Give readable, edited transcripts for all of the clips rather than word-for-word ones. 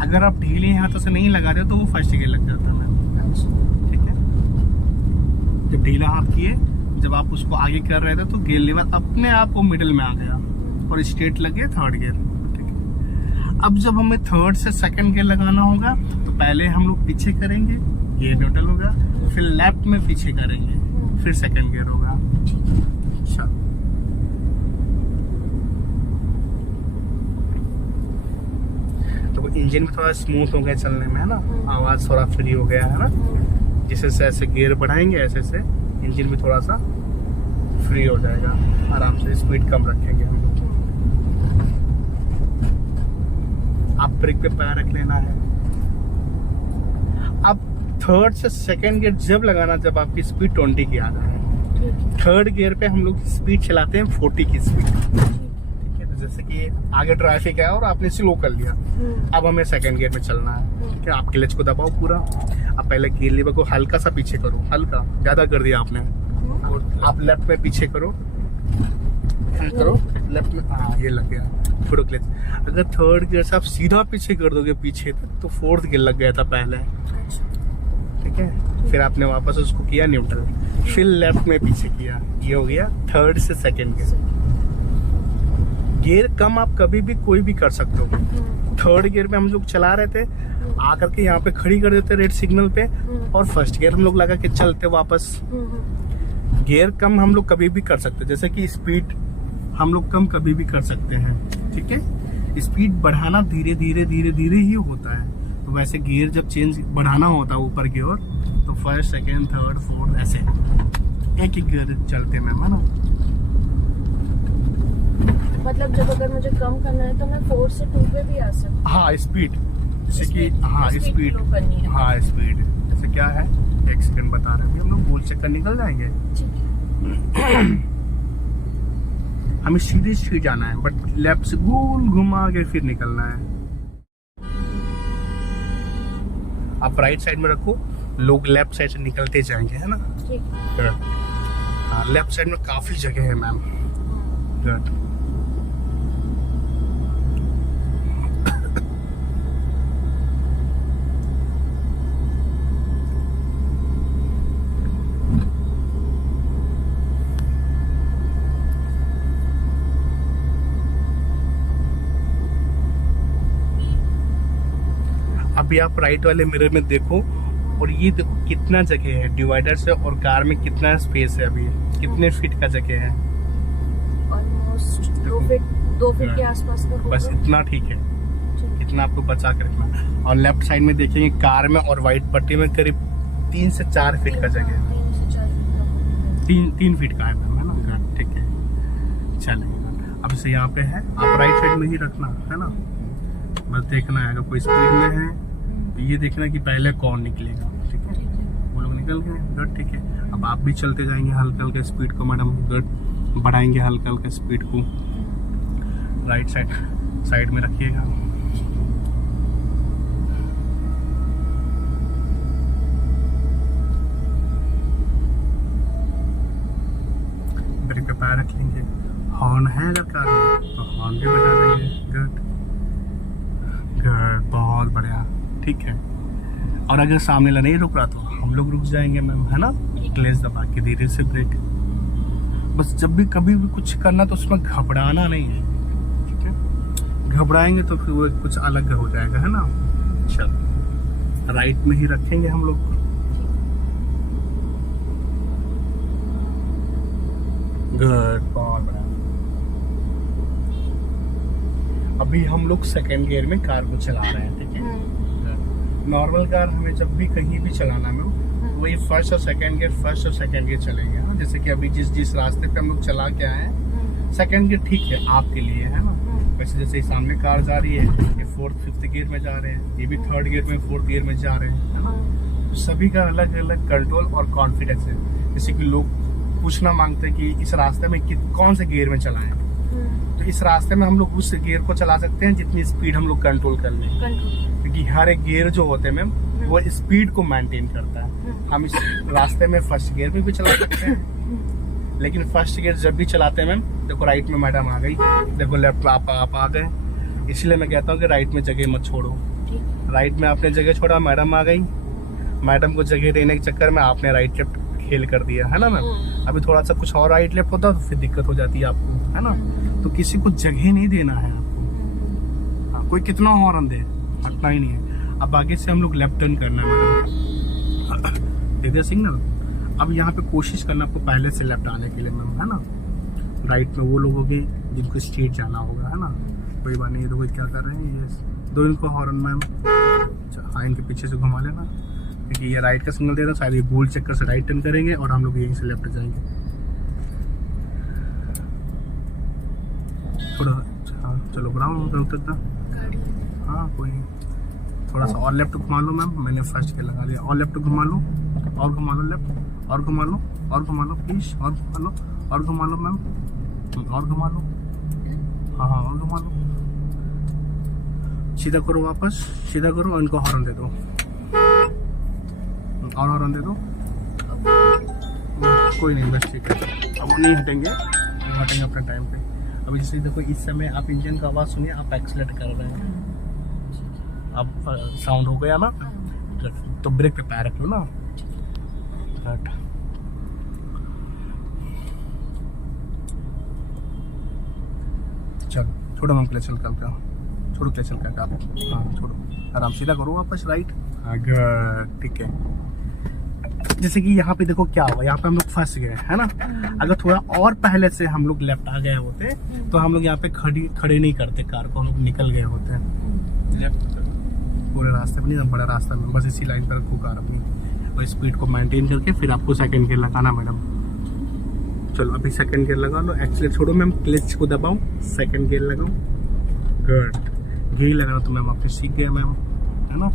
अगर आप ढीले हाथों से नहीं लगा रहे हो तो वो फर्स्ट गियर लग जाता है मैम। ठीक है, जब ढीला हाथ किए, जब आप उसको आगे कर रहे थे तो गियर लेवल अपने आप वो मिडिल में आ गया और स्ट्रेट लग गया थर्ड गियर। ठीक है, अब जब हमें थर्ड से सेकंड गियर लगाना होगा तो पहले हम लोग पीछे करेंगे, गियर न्यूट्रल होगा, फिर लेफ्ट में पीछे करेंगे, फिर सेकंड गियर होगा। अच्छा, तो इंजन भी थोड़ा स्मूथ हो गया चलने में, है ना, आवाज थोड़ा फ्री हो गया है ना। जैसे से ऐसे गियर बढ़ाएंगे ऐसे से इंजन भी थोड़ा सा फ्री हो जाएगा, आराम से स्पीड कम रखेंगे हम लोग। आप ब्रेक पे पैर रख लेना है। अब थर्ड से सेकंड गियर जब लगाना जब आपकी स्पीड 20 की आ जाए। थर्ड गियर पे हम लोग स्पीड चलाते हैं 40 की स्पीड। ठीक है, तो जैसे कि आगे ट्रैफिक है और आपने स्लो कर लिया, अब हमें सेकंड गियर में चलना है। ठीक है, आप क्लच को दबाओ पूरा, अब पहले गियर लीवर को हल्का सा पीछे करो, हल्का, ज्यादा कर दिया आपने, और आप लेफ्ट में पीछे करो, लेफ्ट में, हाँ ये लग गया थोड़ा क्लच। अगर थर्ड गियर से आप सीधा पीछे कर दोगे पीछे तक तो फोर्थ गियर लग गया था पहले। ठीक है, फिर आपने वापस उसको किया न्यूट्रल, फिर लेफ्ट में पीछे किया, ये हो गया थर्ड से सेकंड गियर। गियर कम आप कभी भी कोई भी कर सकते हो। थर्ड गियर में हम लोग चला रहे थे, आकर के यहाँ पे खड़ी कर देते रेड सिग्नल पे, और फर्स्ट गियर हम लोग लगा के चलते वापस। गियर कम हम लोग कभी भी कर सकते हैं, जैसे कि स्पीड हम लोग कम कभी भी कर सकते हैं। ठीक है, स्पीड बढ़ाना धीरे धीरे धीरे धीरे ही होता है। तो वैसे गियर जब चेंज बढ़ाना होता है ऊपर की ओर तो फर्स्ट सेकेंड थर्ड फोर्थ ऐसे एक एक गियर चलते हैं, है ना। मतलब जब अगर मुझे कम करना है तो मैं 4 से 2 पे भी आ सकती। हाँ स्पीड, जैसे कि हाँ स्पीड, हाँ स्पीड जैसे क्या है, एक सेकंड बता रहे हैं, हम लोग गोल चक्कर निकल जाएंगे। हमें सीधे सीधे जाना है, बट लेफ्ट से गोल घुमा के फिर निकलना है। आप राइट साइड में रखो, लोग लेफ्ट साइड से निकलते जाएंगे, है ना। हाँ, लेफ्ट साइड में काफी जगह है मैम। गुड, अभी आप राइट वाले मिरर में देखो, और ये देखो कितना जगह है डिवाइडर से, और कार में कितना स्पेस है, अभी कितने फीट का जगह है। ऑलमोस्ट 2 फीट के आसपास का होगा। बस इतना ठीक है, इतना आपको बचा कर रखना। और लेफ्ट साइड में देखेंगे कार में और व्हाइट पट्टी में करीब 3 से 4 फीट का जगह है। 3 फीट का है ना। ठीक है, चलेगा। अब से यहाँ पे है, आप राइट साइड में ही रखना है ना। बस देखना है अगर कोई स्पीड में है तो ये देखना कि पहले कौन निकलेगा। ठीक है, वो लोग निकल गए, गुड। ठीक है, अब आप भी चलते जाएंगे हल्का हल्का स्पीड को मैडम, गुड, बढ़ाएंगे हल्का हल्का स्पीड को। राइट साइड में रखिएगा। ब्रेक पे पैर रख लेंगे। हॉर्न है अगर कार में तो हॉर्न भी बजा देंगे, गुड गुड, बहुत बढ़िया। ठीक है, और अगर सामने वाला नहीं रुक रहा तो हम लोग रुक जाएंगे मैम, है ना। क्लच दबा के धीरे से ब्रेक। बस जब भी कभी भी कुछ करना तो उसमें घबराना नहीं है। ठीक है, घबराएंगे तो फिर वो कुछ अलग हो जाएगा, है ना। चल, राइट में ही रखेंगे हम लोग। गुड, बहुत बढ़िया। अभी हम लोग सेकंड गियर में कार को चला रहे हैं। ठीक है, नॉर्मल कार हमें जब भी कहीं भी चलाना में वही फर्स्ट और सेकंड गियर चलेंगे। हाँ, जैसे कि अभी जिस रास्ते पे हम लोग चला के आए हैं, सेकंड गियर ठीक है आपके लिए, है ना। वैसे जैसे सामने कार जा रही है, ये 4th 5th गियर में जा रहे हैं, ये भी 3rd गियर में 4th गियर में जा रहे हैं, है ना। सभी का अलग अलग कंट्रोल और कॉन्फिडेंस है। जैसे कि लोग पूछना मांगते हैं कि इस रास्ते में कौन से गियर में चलाएं, तो इस रास्ते में हम लोग उस गियर को चला सकते हैं जितनी स्पीड हम लोग कंट्रोल कर लें, क्योंकि हर एक गियर जो होते हैं मैम वो स्पीड को मेंटेन करता है। हम इस रास्ते में फर्स्ट गियर में भी चला सकते हैं, लेकिन फर्स्ट गियर जब भी चलाते हैं मैम, देखो राइट में मैडम आ गई, देखो लेफ्ट में आप आ गए, इसलिए मैं कहता हूँ कि राइट में जगह मत छोड़ो। ठीक। राइट में आपने जगह छोड़ा, मैडम आ गई, मैडम को जगह देने के चक्कर में आपने राइट लेफ्ट खेल कर दिया, है ना मैम। अभी थोड़ा सा कुछ और राइट लेफ्ट होता तो फिर दिक्कत हो जाती है आपको, है ना। तो किसी को जगह नहीं देना है आपको। हाँ, कोई कितना हॉर्न दे, हटना ही नहीं है। अब आगे से हम लोग लेफ्ट टर्न करना है मैडम, दे दिया सिग्नल। अब यहाँ पे कोशिश करना आपको पहले से लेफ्ट आने के लिए मैम, है ना। राइट में वो लोग होंगे जिनको स्ट्रेट जाना होगा, है ना। कोई बात नहीं, ये देखो क्या कर रहे हैं, ये दो इनको हॉर्न मैम। हाँ, इनके पीछे से घुमा लेना, क्योंकि ये राइट का सिग्नल दे रहा है, शायद ये गोल चक्कर से राइट टर्न करेंगे और हम लोग यहीं से लेफ्ट जाएंगे। थोड़ा हाँ चलो बढ़ाओ उधर तक। हाँ कोई नहीं, थोड़ा सा और लेफ्ट घुमा लो मैम। मैंने फर्स्ट के लगा लिया, और लेफ्ट घुमा लो, और घुमा लो लेफ्ट, और घुमा लो, और घुमा लो प्लीज, और घुमा लो, और घुमा लो मैम, और घुमा लो। हाँ हाँ, और घुमा लो। सीधा करो, वापस सीधा करो और इनको हॉर्न दे दो, और हॉर्न दे दो। कोई नहीं, बस ठीक है। अब वो नहीं हटेंगे, हम हटेंगे अपने टाइम पे। अभी जैसे देखो इस समय आप इंजन का आवाज़ सुनिए, आप एक्सीलेट कर रहे हैं। अब साउंड हो गया ना, तो ब्रेक पे पैर रख लो ना। चलो छोड़ो मैम, क्लच हल्का हल्का छोड़ो, क्लच हल्का हल्का। हाँ छोड़ो, आराम, सीधा करो वापस राइट। ठीक है। जैसे कि यहाँ पे देखो क्या हुआ, यहाँ पे हम लोग फंस गए, है ना। अगर थोड़ा और पहले से हम लोग लेफ्ट आ गए होते तो हम लोग यहाँ पे खड़े नहीं करते कार को, हम लोग निकल गए होते लेफ्ट पूरे रास्ते में, नहीं बड़ा रास्ता में, बस इसी लाइन पर रखो कार अपनी और स्पीड को मेंटेन करके फिर आपको सेकंड गियर लगाना मैडम। चलो अभी सेकंड गियर लगा लो, एक्सीलेटर छोड़ो मैम, क्लच को दबाओ, सेकंड गियर लगाओ। गुड, गियर लगाना तो मैम आपने सीख गया मैम, है ना।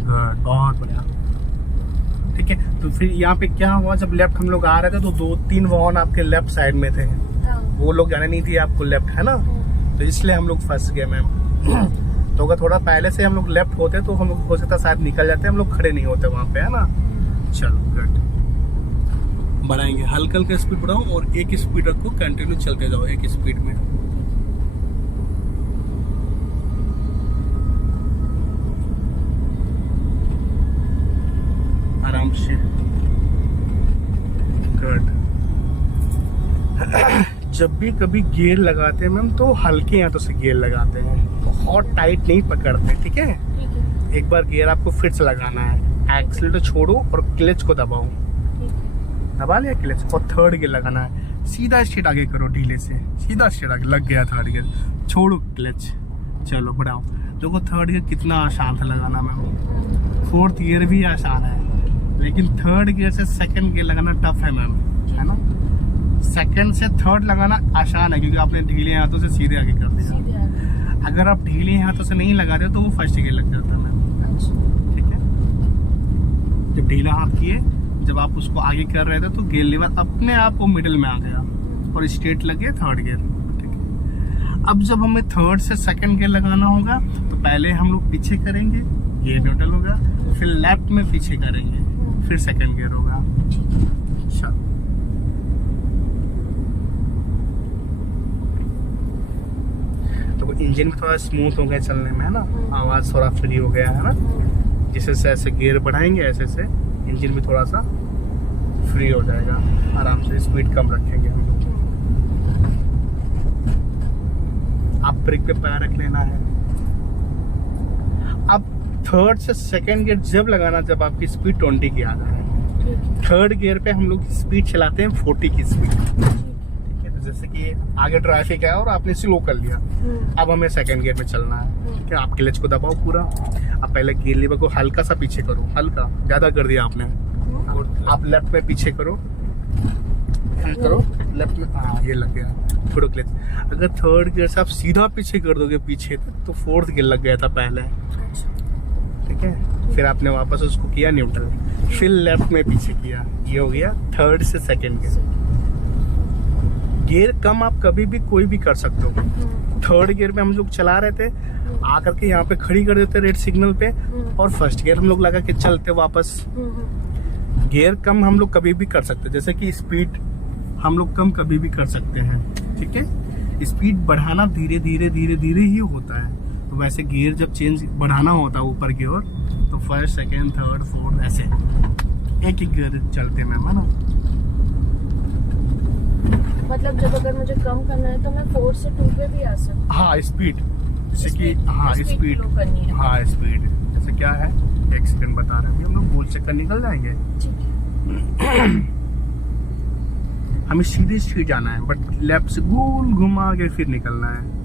गुड, बहुत बढ़िया। ठीक है, तो फिर यहाँ पे क्या हुआ, जब लेफ्ट हम लोग आ रहे थे तो 2-3 वाहन आपके लेफ्ट साइड में थे, वो लोग जाने नहीं दिए आपको लेफ्ट, है ना। तो इसलिए हम लोग फंस गए मैम। तो अगर थोड़ा पहले से हम लोग लेफ्ट होते तो हम लोग हो सकता शायद निकल जाते, हम लोग खड़े नहीं होते वहाँ पे, है ना। चलो गुड, बढ़ाएंगे, हल्का हल्का स्पीड बढ़ाओ और एक स्पीड रखो, कंटिन्यू चलते जाओ एक स्पीड में। आराम से, गुड। जब भी कभी गियर लगाते हैं मैम तो हल्के हाथों से गियर लगाते हैं, बहुत टाइट नहीं पकड़ते, ठीक है। एक बार गियर आपको फिर से लगाना है, एक्सीलेटर छोड़ो और क्लच को दबाओ, दबा लिया क्लच, और थर्ड गियर लगाना है, सीधा स्ट्रेट आगे करो, ढीले से सीधा स्ट्रेट आगे, लग गया थर्ड गियर, छोड़ो क्लच, चलो बढ़ाओ। देखो थर्ड गियर कितना आसान था लगाना मैम, फोर्थ गियर भी आसान है, लेकिन थर्ड गियर से सेकंड गियर लगाना टफ है मैम, है ना। सेकंड से थर्ड लगाना आसान है क्योंकि आपने ढीले हाथों से सीधे आगे कर दिया। अगर आप ढीले हाथों से नहीं लगाते तो वो फर्स्ट गियर लग जाता है मैम, ठीक है। जब ढीला हाथ किए, जब आप उसको आगे कर रहे थे तो गियर लीवर अपने आप वो मिडिल में आ गया और स्ट्रेट लग गया थर्ड गियर, ठीक है। अब जब हमें थर्ड से सेकंड गियर लगाना होगा तो पहले हम लोग पीछे करेंगे, गियर न्यूट्रल होगा, फिर लेफ्ट में पीछे करेंगे, फिर सेकंड गियर होगा। चलो तो इंजन भी थोड़ा स्मूथ हो गया चलने में, है ना, आवाज थोड़ा फ्री हो गया, है ना। जैसे ऐसे गियर बढ़ाएंगे ऐसे से इंजन भी थोड़ा सा फ्री हो जाएगा, आराम से स्पीड कम रखेंगे हम लोग। आप ब्रेक पे पैर रख लेना है। अब थर्ड से सेकंड गियर जब लगाना जब आपकी स्पीड 20 की आ जाए, थर्ड गियर पे हम लोग स्पीड चलाते हैं 40 की स्पीड, ठीक है। तो जैसे कि आगे ट्रैफिक है और आपने स्लो कर लिया, अब हमें सेकंड गियर में चलना है, ठीक है। आप क्लच को दबाओ पूरा, आप पहले गियर लीवर को हल्का सा पीछे करो, हल्का, ज्यादा कर दिया आपने, और आप लेफ्ट में पीछे करो, करो लेफ्ट में, हाँ ये लग गया, छोड़ो क्लच। अगर थर्ड गियर से आप सीधा पीछे कर दोगे पीछे तो फोर्थ गियर लग गया था पहले, ठीक है। फिर आपने वापस उसको किया न्यूट्रल, फिर लेफ्ट में पीछे किया, ये हो गया थर्ड से सेकंड गियर। गियर कम आप कभी भी कोई भी कर सकते हो। थर्ड गियर में हम लोग चला रहे थे, आकर के यहाँ पे खड़ी कर देते रेड सिग्नल पे, और फर्स्ट गियर हम लोग लगा के चलते वापस। गियर कम हम लोग कभी भी कर सकते हैं, जैसे कि स्पीड हम लोग कम कभी भी कर सकते हैं, ठीक है। स्पीड बढ़ाना धीरे धीरे धीरे धीरे ही होता है, तो वैसे गियर जब चेंज बढ़ाना होता है ऊपर की ओर तो फर्स्ट सेकेंड थर्ड फोर्थ ऐसे एक एक गियर चलते मैम, है ना। मतलब जब अगर मुझे कम करना है तो मैं 4 से 2 पे भी आ सकती हाँ स्पीड, जैसे कि हाँ स्पीड, लो करनी है। हाँ स्पीड जैसे क्या है, एक सेकंड बता रहे हैं हम लोग, गोल चक्कर निकल जाएंगे। हमें सीधी स्ट्रीट जाना है बट लेफ्ट से गोल घुमा के फिर निकलना है।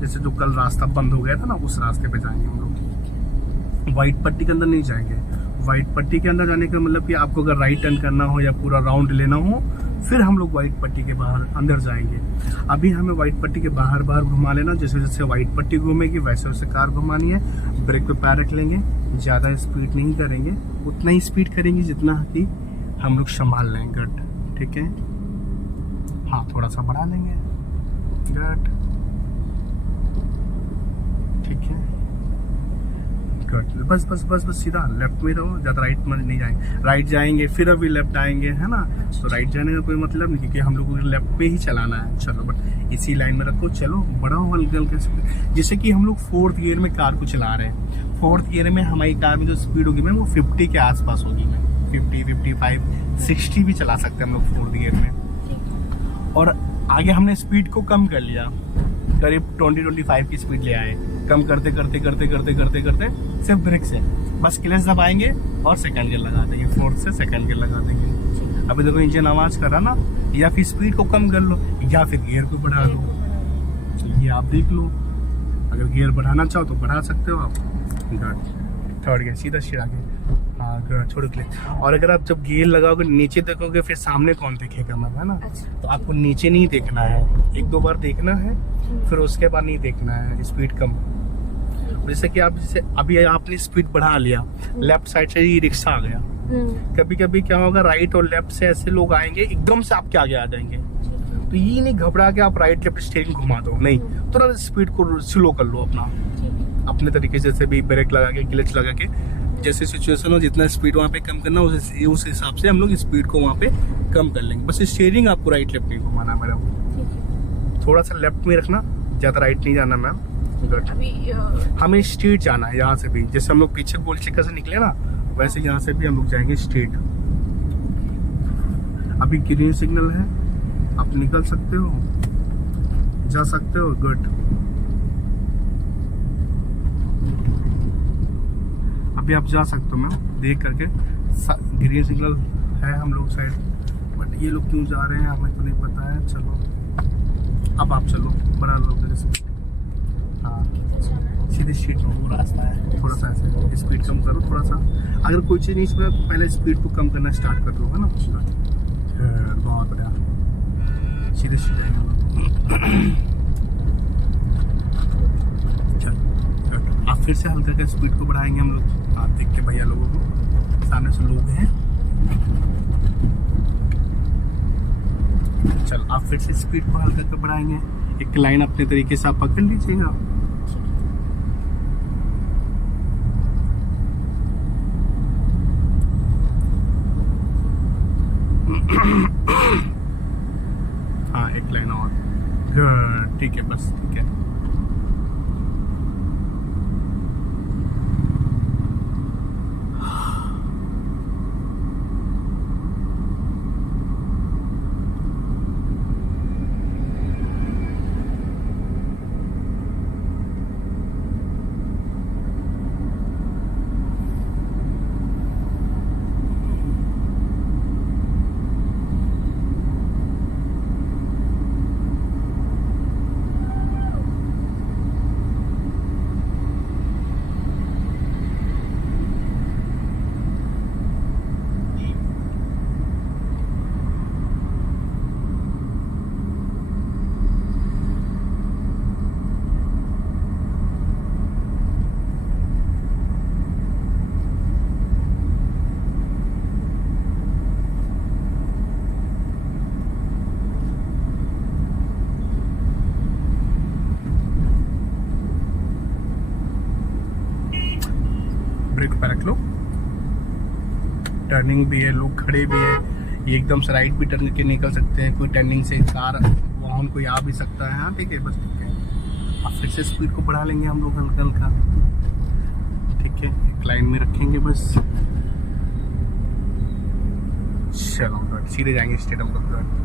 जैसे जो कल रास्ता बंद हो गया था ना, उस रास्ते पे जाएंगे हम लोग। व्हाइट पट्टी के अंदर नहीं जाएंगे। व्हाइट पट्टी के अंदर जाने का मतलब कि आपको अगर राइट टर्न करना हो या पूरा राउंड लेना हो फिर हम लोग व्हाइट पट्टी के बाहर अंदर जाएंगे। अभी हमें व्हाइट पट्टी के बाहर बाहर घुमा लेना, जैसे जैसे व्हाइट पट्टी घूमेगी वैसे वैसे कार घुमानी है। ब्रेक पे पैर रख लेंगे, ज़्यादा स्पीड नहीं करेंगे, उतना ही स्पीड करेंगे जितना कि हम लोग संभाल लेंगे। गट ठीक है, हाँ थोड़ा सा बढ़ा लेंगे। गट ठीक है, गट बस बस बस बस सीधा लेफ्ट में रहो, ज़्यादा राइट में नहीं जाएंगे। राइट जाएंगे फिर अभी लेफ्ट आएंगे, है ना। तो राइट जाने का कोई मतलब नहीं क्योंकि हम लोग को लेफ्ट पे ही चलाना है। चलो बट इसी लाइन में रखो, चलो बढ़ाओ हल्के हल्के। जैसे कि हम लोग 4th गियर में कार को चला रहे हैं, 4th गियर में हमारी कार में जो स्पीड होगी मैम वो 50 के आसपास होगी मैम। 50, 55, 60 भी चला सकते हैं हम लोग 4th गियर में। और आगे हमने स्पीड को कम कर लिया, करीब 20-25 की स्पीड ले आए। कम करते करते करते करते करते करते सिर्फ ब्रेक से बस क्लच दबाएंगे और सेकंड गियर लगा देंगे, 4th से सेकंड गियर लगा देंगे। अभी देखो इंजन आवाज कर रहा ना, या फिर स्पीड को कम कर लो या फिर गियर को बढ़ा लो, ये आप देख लो। अगर गियर बढ़ाना चाहो तो बढ़ा सकते हो आप। 3rd गियर सीधा सीधा गियर, हाँ छोड़ो क्लिक। और अगर आप जब गियर लगाओगे नीचे देखोगे फिर सामने कौन देखेगा मैम, है ना। तो आपको नीचे नहीं देखना है, 1-2 बार देखना है फिर उसके बाद नहीं देखना है स्पीड कम। जैसे कि आप जैसे अभी आपने स्पीड बढ़ा लिया, लेफ्ट साइड से ही रिक्शा आ गया, कभी कभी क्या होगा राइट और लेफ्ट से ऐसे लोग आएंगे एकदम से आपके आगे आ जाएंगे। तो ये नहीं घबरा के आप राइट लेफ्ट स्टीयरिंग घुमा दो, नहीं, थोड़ा स्पीड को स्लो कर लो अपने तरीके से। जैसे भी ब्रेक लगा के क्लच लगा के जैसे सिचुएशन हो, जितना स्पीड वहाँ पे कम करना उस हिसाब से हम लोग स्पीड को वहाँ पे कम कर लेंगे। बस स्टीयरिंग आपको राइट लेफ्ट नहीं घुमाना मैडम, थोड़ा सा लेफ्ट में रखना, ज़्यादा राइट नहीं जाना मैम। हमें स्ट्रीट जाना है यहाँ से भी, जैसे हम लोग पीछे गोल चक्कर से निकले ना वैसे यहाँ से भी हम लोग जाएंगे स्ट्रीट। अभी ग्रीन सिग्नल है, आप निकल सकते हो, जा सकते हो। गुड, अभी आप जा सकते हो मैम, देख करके। ग्रीन सिग्नल है हम लोग साइड, बट ये लोग क्यों जा रहे हैं हमें तो नहीं पता है। चलो अब आप चलो, बड़ा लोग जैसे, हाँ सीधे स्ट्रीट में वो रास्ता है, थोड़ा सा ऐसे स्पीड कम करो थोड़ा सा। अगर कोई चीज़ नहीं सुना तो पहले स्पीड को कम करना स्टार्ट कर दो, है ना। बहुत बढ़िया, सीधे स्ट्रीट आएंगे। चल आप फिर से हल्का का स्पीड को बढ़ाएंगे हम लोग। आप देख के भैया लोगों को, सामने से लोग हैं। चल आप फिर से स्पीड को हल्का कर बढ़ाएंगे। एक लाइन अपने तरीके से आप पकड़ लीजिएगा। हाँ एक लाइन और, ठीक है बस, ठीक है। ब्रेक पे रख लो। टर्निंग भी है, लोग खड़े भी है, ये एकदम से राइट भी टर्न करके निकल सकते हैं। कोई टर्निंग से कार वाहन कोई आ भी सकता है। हाँ ठीक है बस, ठीक है। अब फिर से स्पीड को बढ़ा लेंगे हम लोग हल्का हल्का। ठीक है, एक लाइन में रखेंगे बस। चलो सीधे जाएंगे स्टेट ऑफ गुजरात।